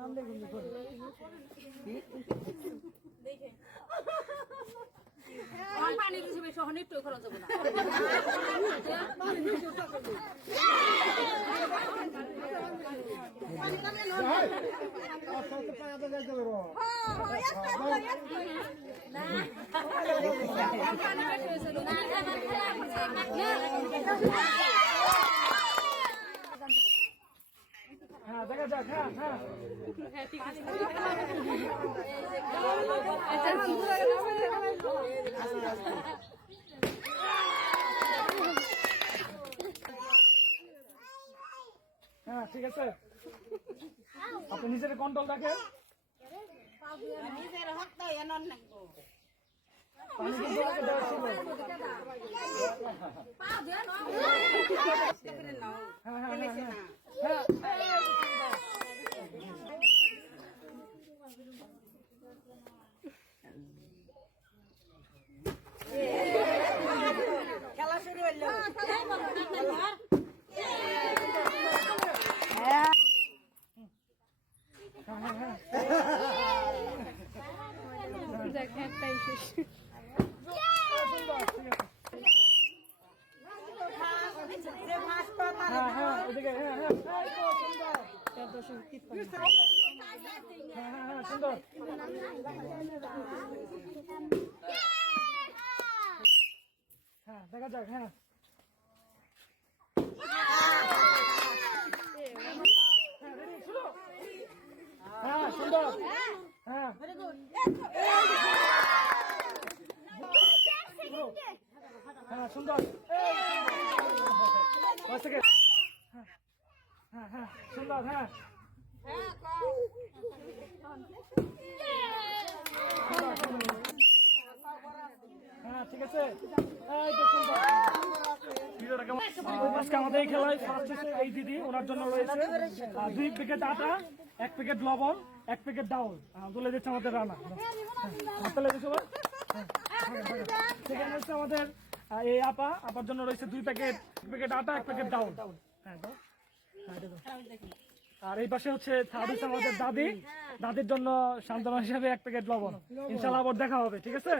নাম দেখুন দেখে পানি কিছু বেশি হনি একটু খরচ হবে না হ্যাঁ দেখা যাক হ্যাঁ হ্যাঁ ঠিক আছে হ্যাঁ ঠিক আছে আপনি নিজের কন্ট্রোল রাখেন নিজের হত্যা এনন নাকবো পানি কিন্তু আগে দেওয়া ছিল হ্যাঁ হ্যাঁ হ্যাঁ খেলা শুরু হইল একটাই শেষ সুন্দর হ্যাঁ দেখা যাক হ্যাঁ হ্যাঁ সুন্দর হ্যাঁ হ্যাঁ সুন্দর হ্যাঁ হ্যাঁ সুন্দর হ্যাঁ হ্যাঁ ঠিক আছে আজকে আমাদের এই খেলায় ফার্স্ট হচ্ছে এই দিদি, ওনার জন্য রয়েছে 2 প্যাকেট আটা, 1 প্যাকেট লবণ, 1 প্যাকেট ডাউল তুলে দিচ্ছে আমাদের রানা। সেখানে হচ্ছে আমাদের এই আপার জন্য রয়েছে 2 প্যাকেট আটা, 1 প্যাকেট ডাউল। হ্যাঁ দাও। আর এই পাশে হচ্ছে থার্ড হচ্ছে আমাদের দাদির জন্য সান্ত্বনা হিসাবে 1 প্যাকেট লবণ। ইনশাআল্লাহ আবার দেখা হবে, ঠিক আছে।